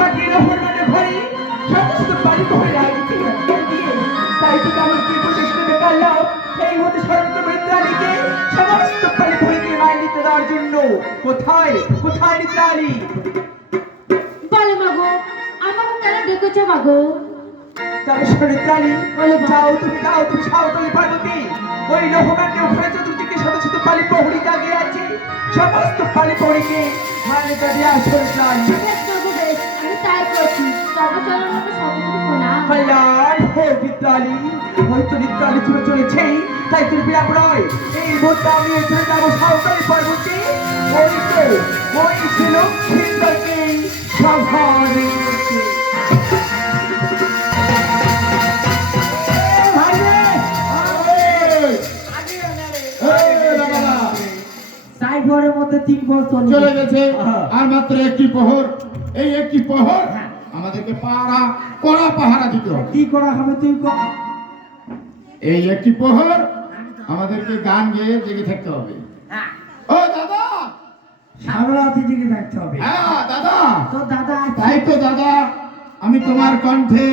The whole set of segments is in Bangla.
পাঠিয়ে রহমান ঘরে সমস্ত বাড়ি ঘরে আইতে দিয়ে তাই তো আমার কি প্রচেষ্টা করলাম এই মতো সর্বত মিত্রালীকে সমস্ত বাড়ি ঘরে মাই নিতে দেওয়ার জন্য। কোথায় কোথায় মিত্রালী? বলো মাগো, আমাকে কেন ডেকেছো মাগো? তবে মিত্রালী যাও তুমি সাঁওতালি পার্বতী ওই রহমানকে ওখানে চতুর্দিকে শত শত পালি প্রহরী জাগিয়ে আছে সমস্ত পালি প্রহরীকে মান্যতা দিয়ে আসো মিত্রালী। আমি তাই করছি। তবে চলো আমাকে শতকোটি প্রণাম। কল্যাণ হো মিত্রালী, হয়তো মিত্রালী চলে চলেছেই তাই তোর বিরাম নয় এই মুহূর্তে আমি চলে যাবো সাঁওতালি পার্বতী ওই ছিল সুন্দরকে সাবধানে সাইফারের মধ্যে 3 বছর চলে গেছে আর মাত্র একটি প্রহর। এই একটি প্রহর আমাদেরকে কড়া পাহারা দিতে হবে। কি করা হবে তুই কর। এই একটি প্রহর আমাদেরকে গান গেয়ে জেগে থাকতে হবে। ও দাদা, সারা রাতে জেগে থাকতে হবে। হ্যাঁ দাদা, তো দাদা তাই তো দাদা, আমি তোমার কণ্ঠে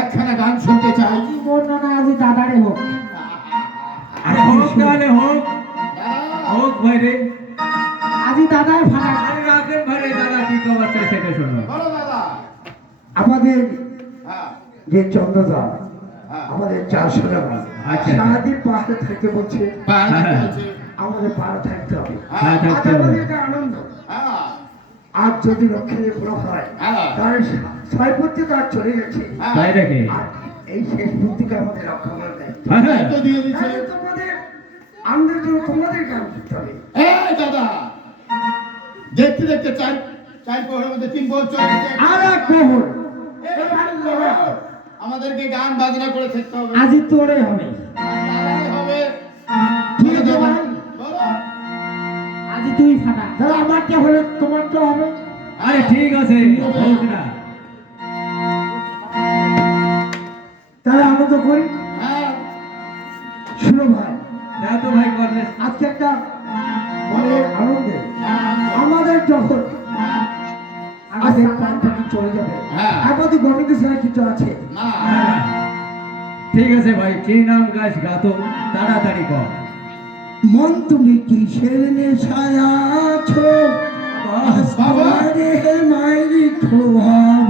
একখানা গান শুনতে চাই। কি বল না আজ দাদারে হোক। আরে হোক তাহলে হোক হোক ভাই রে। আজি দাদার ফাটা। আরে রাখেন ভাই রে, দাদা কি খবর চাই সেটা শোনো। বলো দাদা। আমাদের হ্যাঁ যে চন্দ্রদা হ্যাঁ। আমাদের 400 টাকা আচ্ছা। সারাদিন পাহাড়ে থাকতে বলছে পাহাড়ে হ্যাঁ। বলছে। আমাদের পাহাড়ে থাকতে হবে। হ্যাঁ আজ থাকতে হবে। আমাদের এটা আনন্দ। হ্যাঁ আজ যদি লক্ষ্মী পুরো হয় হ্যাঁ। তাহলে 6 পর্যন্ত তার চলে গেছে। হ্যাঁ। তাই নাকি? আর এই শেষ পর্যন্ত আমাদের রক্ষা করে দেয়। হ্যাঁ হ্যাঁ। দায়িত্ব দিয়ে দিচ্ছে। তাহলে তোমাদের আমাদের জন্য তোমাদের কাজ করতে হবে। এই দাদা, দেখতে দেখতে চার প্রহরের মধ্যে 3 বছর চলে গেছে। আর এক প্রহর আমাদেরকে গান বাজনা করে থাকতে হবে। আজি তোরে হবে। দাদাই হবে। ঠিক আছে ভাই। বলো। আজি তুই ফাটা। তাহলে আমারটা হলে তোমারটা হবে। আরে ঠিক আছে হোক না। তাহলে আনন্দ করি। হ্যাঁ শুনো ভাই, যাও তো ভাই করলে। আজকে একটা মানে আনন্দে আমাদের যখন আমাদের প্রাণটাকে চলে যাবে হ্যাঁ। আমাদের গোবিন্দ ছাড়া কিছু আছে না হ্যাঁ। ঠিক আছে ভাই, কি নাম গাছ গাতো তাড়াতাড়ি কর। মন তুমি কিসের নেশায় আছো বাবা। রে মাইরি খোহাব